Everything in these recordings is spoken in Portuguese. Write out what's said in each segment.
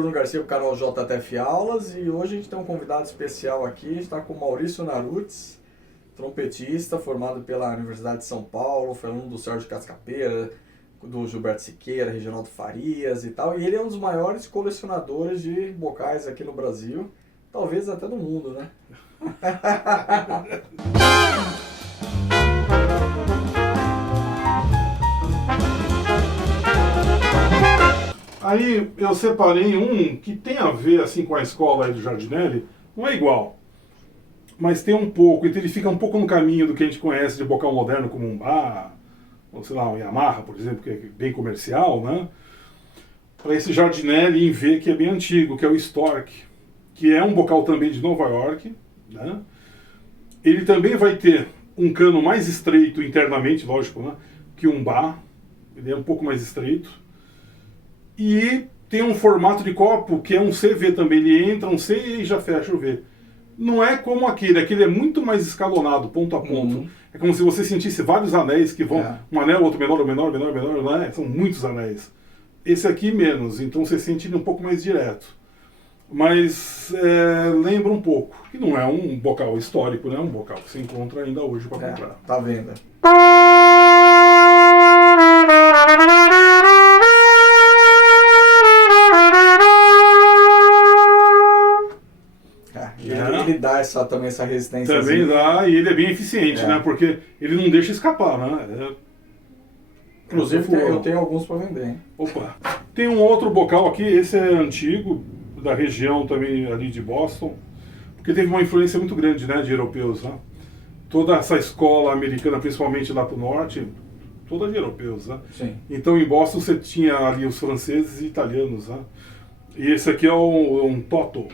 Bruno Garcia, do canal JTF Aulas, e hoje a gente tem um convidado especial aqui. A gente está com o Maurício Narutes, trompetista, formado pela Universidade de São Paulo, foi aluno do Sérgio Cascapeira, do Gilberto Siqueira, Reginaldo Farias e tal. E ele é um dos maiores colecionadores de bocais aqui no Brasil, talvez até no mundo, né? Aí eu separei um que tem a ver assim com a escola aí do Giardinelli, não é igual, mas tem um pouco, então ele fica um pouco no caminho do que a gente conhece de bocal moderno como um bar, ou sei lá, um Yamaha, por exemplo, que é bem comercial, né? Para esse Giardinelli em V que é bem antigo, que é o Stork, que é um bocal também de Nova York, né? Ele também vai ter um cano mais estreito internamente, lógico, né? Que um bar, ele é um pouco mais estreito. E tem um formato de copo que é um CV também, ele entra um C e já fecha o V. Não é como aquele é muito mais escalonado, ponto a ponto. Uhum. É como se você sentisse vários anéis que vão, um anel, outro menor, menor, menor, menor, né? São muitos anéis. Esse aqui menos, então você sente ele um pouco mais direto. Mas lembra um pouco, que não é um bocal histórico, né? É um bocal que você encontra ainda hoje para comprar. Tá vendo? Ele dá também essa resistência. Também dá, e ele é bem eficiente, né? Porque ele não deixa escapar, né? Inclusive eu tenho alguns para vender, hein? Opa! Tem um outro bocal aqui, esse é antigo, da região também ali de Boston, porque teve uma influência muito grande, né, de europeus, né? Toda essa escola americana, principalmente lá pro norte, toda de europeus, né? Sim. Então em Boston você tinha ali os franceses e italianos, né? E esse aqui é um Toto.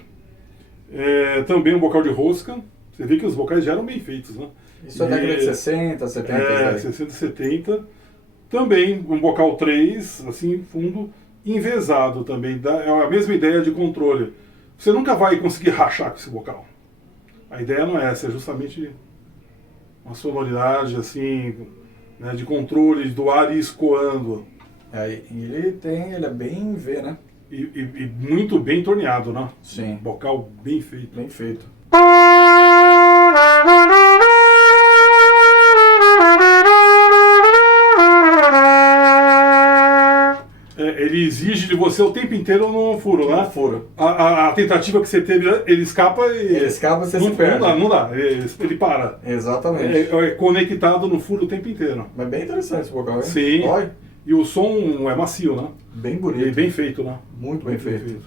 Também um bocal de rosca. Você vê que os bocais já eram bem feitos, né? Isso é década de 60, 70. 60, 70. Também um bocal 3, assim, fundo, envesado também. É a mesma ideia de controle. Você nunca vai conseguir rachar com esse bocal. A ideia não é essa, é justamente uma sonoridade, assim, né, de controle do ar escoando. Ele é bem V, né? E muito bem torneado, né? Sim. Bocal bem feito. Bem feito. Ele exige de você o tempo inteiro no furo, né? No furo. A tentativa que você teve, ele escapa e... Ele escapa, você se perde. Não dá. Ele para. Exatamente. É conectado no furo o tempo inteiro. Mas bem interessante esse bocal, hein? Sim. Olha. E o som é macio, né? Bem bonito. E bem feito, né? Muito bem feito.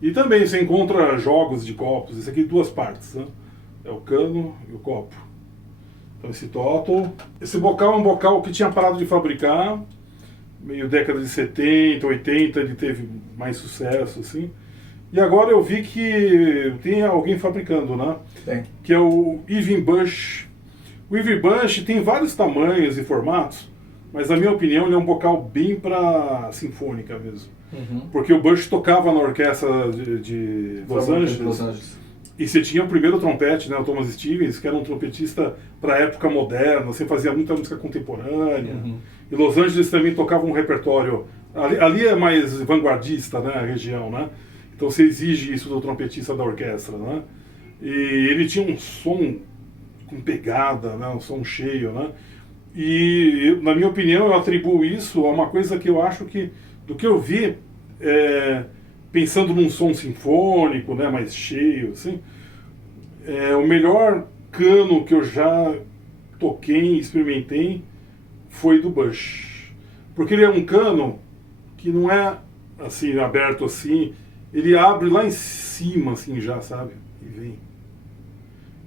E também você encontra jogos de copos. Esse aqui duas partes, né? É o cano e o copo. Então esse Toto. Esse bocal é um bocal que tinha parado de fabricar. Meio década de 70, 80, ele teve mais sucesso, assim. E agora eu vi que tem alguém fabricando, né? Tem. Que é o Irving Bush. O Irving Bush tem vários tamanhos e formatos, mas na minha opinião ele é um bocal bem para sinfônica mesmo. Uhum. Porque o Bush tocava na orquestra de Los Angeles. E você tinha o primeiro trompete, né, o Thomas Stevens, que era um trompetista para a época moderna, você fazia muita música contemporânea. Uhum. E Los Angeles também tocava um repertório. Ali é mais vanguardista, né, a região, né? Então você exige isso do trompetista da orquestra, né? E ele tinha um som com pegada, né, um som cheio, né? E na minha opinião eu atribuo isso a uma coisa que eu acho que, do que eu vi, pensando num som sinfônico, né, mais cheio, assim, o melhor cano que eu já toquei, experimentei, foi do Bush. Porque ele é um cano que não é assim, aberto assim, ele abre lá em cima, assim, já, sabe? E vem.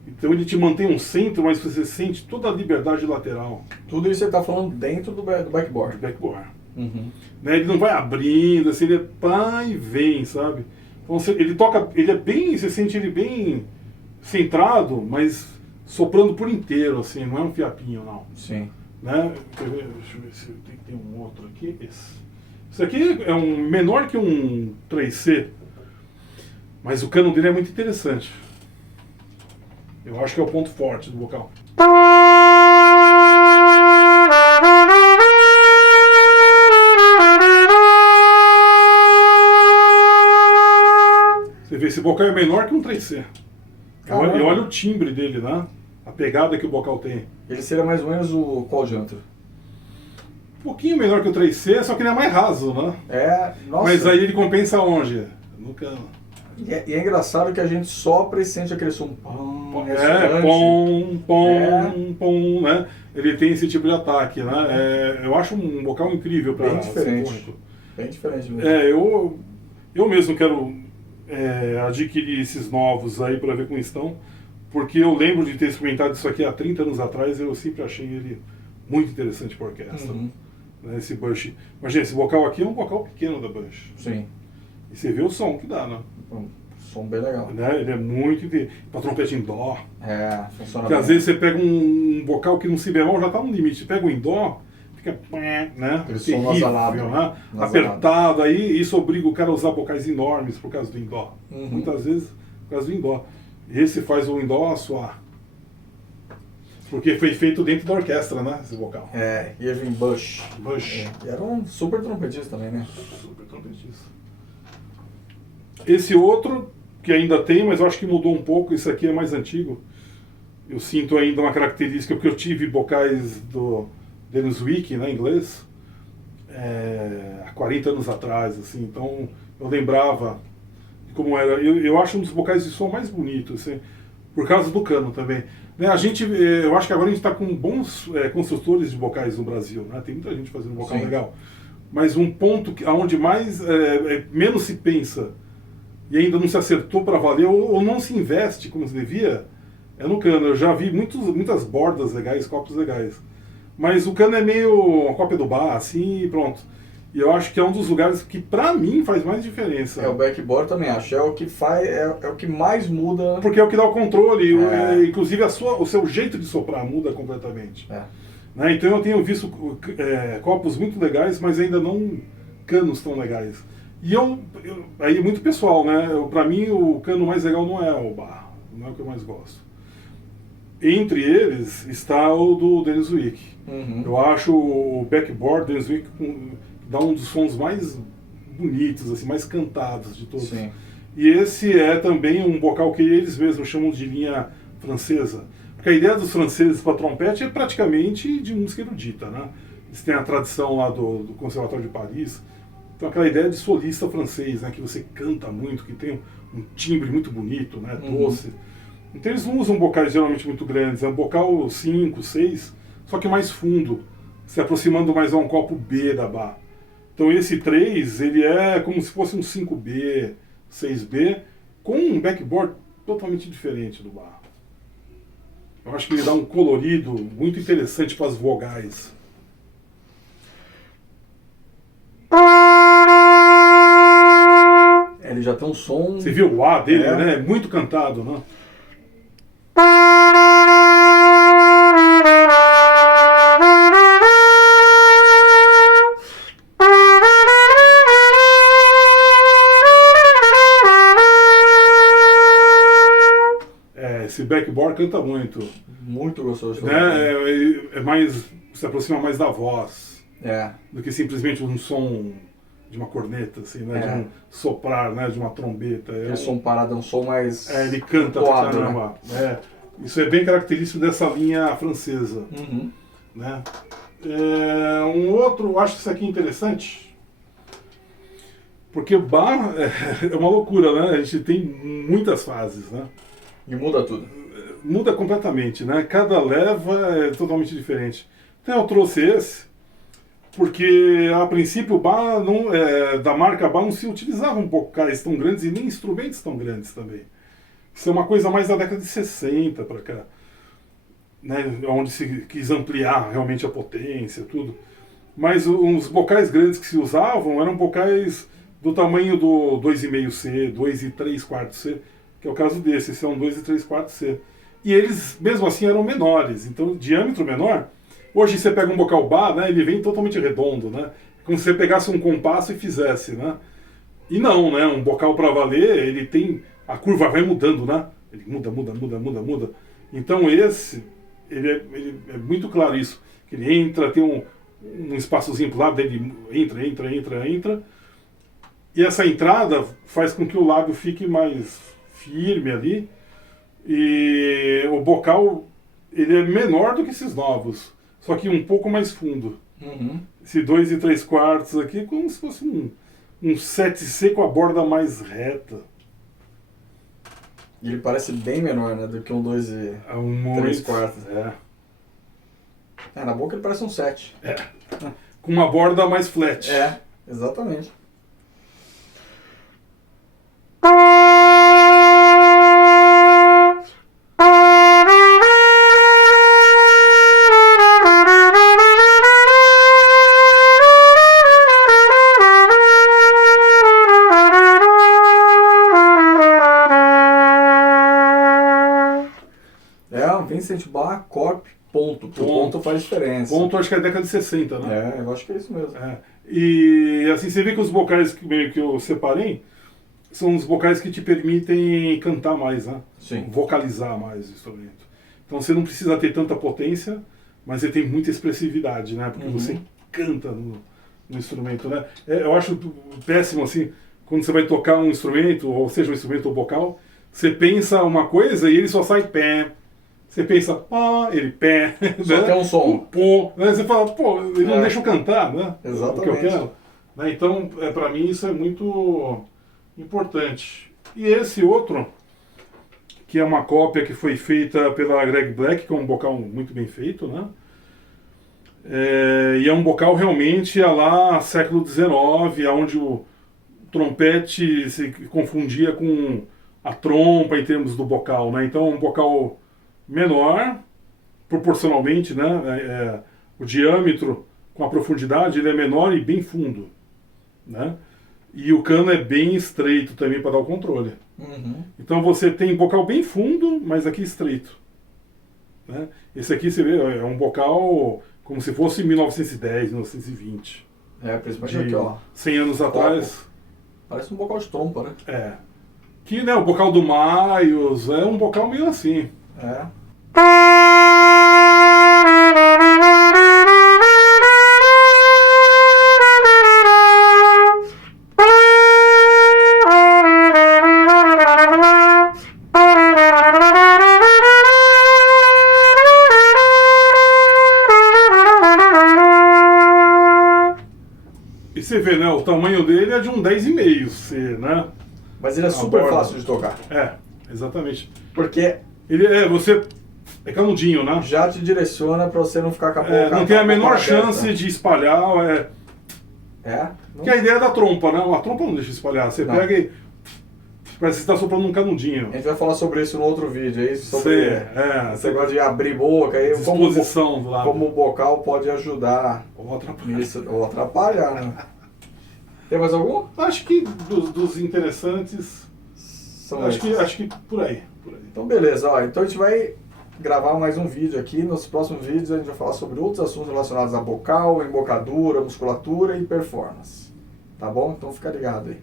Então ele te mantém um centro, mas você sente toda a liberdade lateral. Tudo isso você está falando dentro do backboard. Backboard. Uhum. Né? Ele não vai abrindo, assim, ele pá e vem, sabe? Então ele toca, ele é bem, você sente ele bem centrado, mas soprando por inteiro, assim, não é um fiapinho, não. Sim. Né? Deixa eu ver se tem que ter um outro aqui. Esse aqui é um menor que um 3C, mas o cano dele é muito interessante. Eu acho que é o ponto forte do vocal. bocal é menor que um 3C. Caramba. E olha o timbre dele, né? A pegada que o bocal tem. Ele seria mais ou menos o qual diâmetro? Um pouquinho menor que o 3C, só que ele é mais raso, né? Nossa. Mas aí ele compensa onde? No cano. E é engraçado que a gente sopra e sente aquele som. Pom, pom, né? Ele tem esse tipo de ataque, né? Eu acho um bocal incrível para bem diferente. sinfônico. Bem diferente mesmo. Eu mesmo quero adquirir esses novos aí para ver como estão, porque eu lembro de ter experimentado isso aqui há 30 anos atrás, eu sempre achei ele muito interessante para orquestra. Uhum. Né? Esse Bush. Imagina, esse bocal aqui é um bocal pequeno da Bush. Sim. E você vê o som que dá, né? Um som bem legal. Né? Ele é muito para trompete em dó. Funciona Porque bem. às vezes você pega um bocal que no si bemol já está no limite. Você pega o em dó, fica, né? Aquele som nasalado, né? Apertado. Aí isso obriga o cara a usar bocais enormes por causa do em dó. Uhum. Muitas vezes por causa do em dó. Esse faz o em dó suar. Porque foi feito dentro da orquestra, né? Esse vocal. Irving Bush. Bush. E era um super trompetista também, né? Super trompetista. Esse outro, que ainda tem, mas eu acho que mudou um pouco, esse aqui é mais antigo. Eu sinto ainda uma característica, porque eu tive bocais do Dennis Wick, né, em inglês, há 40 anos atrás, assim, então eu lembrava como era. Eu acho um dos bocais de som mais bonitos, assim, por causa do cano também. Né, eu acho que agora a gente está com bons construtores de bocais no Brasil, né? Tem muita gente fazendo bocal legal. Mas um ponto onde menos se pensa e ainda não se acertou para valer, ou não se investe como se devia, é no cano. Eu já vi muitas bordas legais, copos legais. Mas o cano é meio uma cópia do bar, assim, e pronto. E eu acho que é um dos lugares que, pra mim, faz mais diferença. O backboard também acho. É o que faz, é o que mais muda. Porque é o que dá o controle. Inclusive, o seu jeito de soprar muda completamente. Né? Então eu tenho visto copos muito legais, mas ainda não canos tão legais. E aí é muito pessoal, né? Pra mim, o cano mais legal não é o bar. Não é o que eu mais gosto. Entre eles está o do Dennis Wick. Uhum. Eu acho o backboard Dennis Wick dá um dos sons mais bonitos, assim, mais cantados de todos. Sim. E esse é também um bocal que eles mesmos chamam de linha francesa. Porque a ideia dos franceses para trompete é praticamente de música erudita, né? Eles têm a tradição lá do Conservatório de Paris. Então aquela ideia de solista francês, né? Que você canta muito, que tem um timbre muito bonito, né? Doce. Uhum. Então eles não usam bocais geralmente muito grandes. É um bocal 5, 6, só que mais fundo, se aproximando mais a um copo B da bar. Então esse 3, ele é como se fosse um 5B, 6B, com um backboard totalmente diferente do bar. Eu acho que ele dá um colorido muito interessante para as vogais. Ele já tem um som... Você viu o A dele, né? É muito cantado, né? Esse backboard canta muito. Muito gostoso. Né? Se aproxima mais da voz. Do que simplesmente um som de uma corneta, assim, né? De um soprar, né? De uma trombeta. Aquele som parado é um som mais... ele canta pra caramba. Né? Isso é bem característico dessa linha francesa. Uhum. Né? Um outro, acho que isso aqui é interessante. Porque o bar é uma loucura, né? A gente tem muitas fases, né? E muda tudo. Muda completamente, né? Cada leva é totalmente diferente. Então eu trouxe esse, porque a princípio o bar da marca bar não se utilizava um bocal tão grandes e nem instrumentos tão grandes também. Isso é uma coisa mais da década de 60 para cá, né? Onde se quis ampliar realmente a potência, tudo. Mas os bocais grandes que se usavam eram bocais do tamanho do 2,5C, 2 3/4 C, que é o caso desse. Esse é um 2 3/4 C. E eles, mesmo assim, eram menores. Então, diâmetro menor. Hoje você pega um bocal bar, né? Ele vem totalmente redondo, né? Como se você pegasse um compasso e fizesse, né? E não, né? Um bocal para valer, ele tem... A curva vai mudando, né? Ele muda. Então esse, ele é muito claro isso. Que ele entra, tem um espaçozinho pro lado dele, entra. E essa entrada faz com que o lábio fique mais firme ali. E o bocal, ele é menor do que esses novos, só que um pouco mais fundo. Uhum. Esse 2 3/4 aqui é como se fosse um 7C com a borda mais reta. E ele parece bem menor, né, do que um 2 É um 3/4. É. Na boca ele parece um 7. Com uma borda mais flat. Exatamente. Vincent Bar Corp. Ponto. O ponto faz diferença. Ponto, acho que é década de 60, né? Eu acho que é isso mesmo. E assim, você vê que os vocais que meio que eu separei são os vocais que te permitem cantar mais, né? Sim. Vocalizar mais o instrumento. Então você não precisa ter tanta potência, mas você tem muita expressividade, né? Porque você canta no instrumento, né? Eu acho péssimo, assim, quando você vai tocar um instrumento, ou seja, um instrumento ou vocal, você pensa uma coisa e ele só sai pé. Você pensa, pá, ele pé. Só tem um som. Pô, né? Você fala, pô, ele não deixa eu cantar, né? Exatamente. O que eu quero. Né? Então, pra mim, isso é muito importante. E esse outro, que é uma cópia que foi feita pela Greg Black, que é um bocal muito bem feito, né? E é um bocal realmente lá século XIX, onde o trompete se confundia com a trompa em termos do bocal, né? Então, um bocal menor, proporcionalmente, né? O diâmetro com a profundidade ele é menor e bem fundo, né? E o cano é bem estreito também para dar o controle. Então você tem bocal bem fundo, mas aqui estreito, né? Esse aqui você vê, é um bocal como se fosse 1910, 1920. Principalmente aqui, ó. 100 anos atrás. Parece um bocal de trompa, né? Que, né, o bocal do Maios é um bocal meio assim. E você vê, né, o tamanho dele é de um 10,5, né? Mas ele é super fácil de tocar. Exatamente. Porque ele você é canudinho, né? Já te direciona para você não ficar com a boca. Não tem a menor chance de espalhar. Que a ideia é da trompa, né? Uma trompa não deixa espalhar. Você pega e parece que você está soprando um canudinho. A gente vai falar sobre isso no outro vídeo, é isso? Sobre esse negócio de abrir boca. Aí, disposição do lado. Como o bocal pode ajudar. Ou atrapalhar. Isso, ou atrapalhar, né? Tem mais algum? Acho que dos interessantes. Acho que por aí. Então beleza, então a gente vai gravar mais um vídeo aqui. Nos próximos vídeos a gente vai falar sobre outros assuntos relacionados a bocal, embocadura, musculatura e performance. Tá bom? Então fica ligado aí.